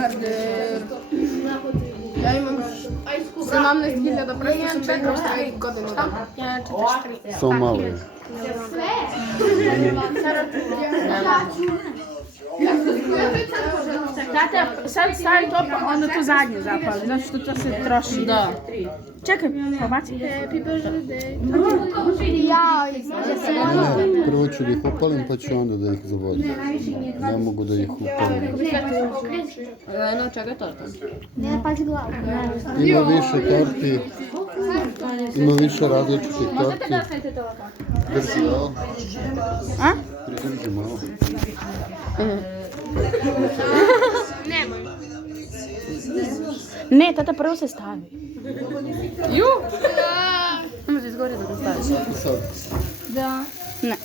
milijarder. Ja imam 17.000 prosto sam čekao što godinu. Šta? Ja 44. Samo malo je. Tata, sad stavi to, pa onda to zadnje zapali, zato što to se troši. Da. Čekaj, pobaci. Happy birthday. Ne, prvo ću da ih upalim pa ću onda da ih zavodim. Ne mogu da ih upalim. No, čega je to? Ne, pazi glavu. Ima više torti. Ima više različitih torti. Drži ovo. A? Pridrži malo. Ne, tata prvo se stavi. Ju! Samo se izgori da ga staviš. Sad. Da. Ne.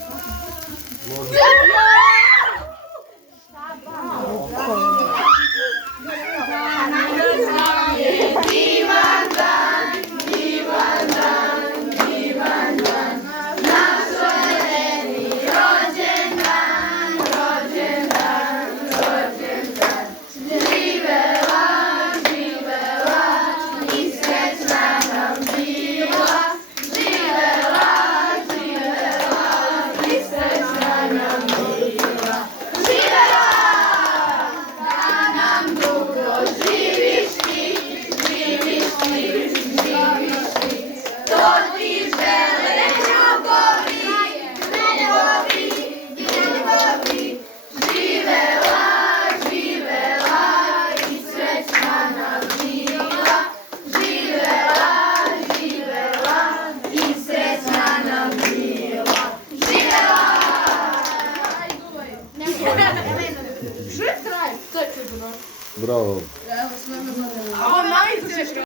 Bravo. Ovo najviše